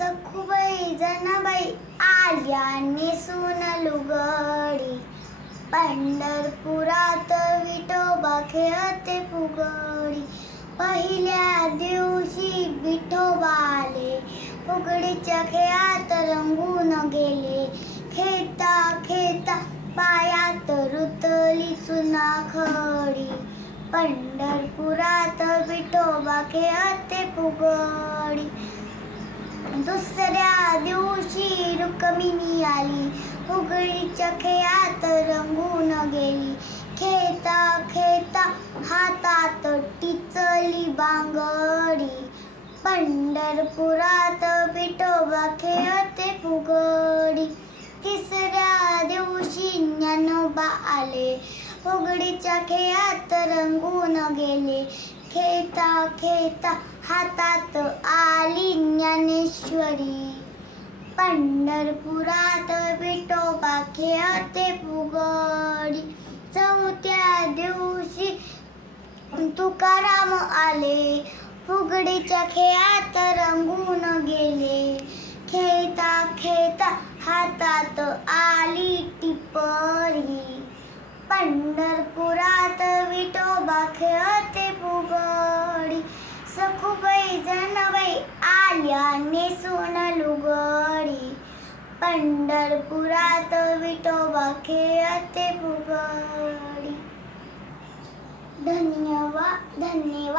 सखूबाई जनाबाई आल्या नेसून लुगडी पंढरपुरात विठोबा खेळते फुगडी. पहिल्या दिवशी विठोबा आले. फुगडीच्या खेळात रंगून गेले. खेळता खेळता पायात रुतली चुना खडी. पंढरपुरात विठोबा खेळते फुगडी. दुसऱ्या दिवशी रुक्मिणी आली. फुगडीच्या खेळात रंगून गेली. खेळता खेळता हातात टिचली बांगडी. पंढरपुरात विठोबा खेळते फुगडी. तिसऱ्या दिवशी ज्ञानोबा आले. फुगडीच्या खेळात रंगून गेले. खेळता खेळता हातात ज्ञानेश्वरी. पंढरपुरात विठोबा खेळते फुगडी. चौथ्या दिवशी तुकाराम आले. फुगडीच्या खेळात रंगून गेले. खेळता खेळता हातात आली टिपरी. पंढरपुरात विठोबा खेळते फुगडी. सखूबाई जनाबाई आल्या नेसून लुगडी. पंढरपुरात विठोबा खेळते फुगडी. धन्यवाद धन्यवाद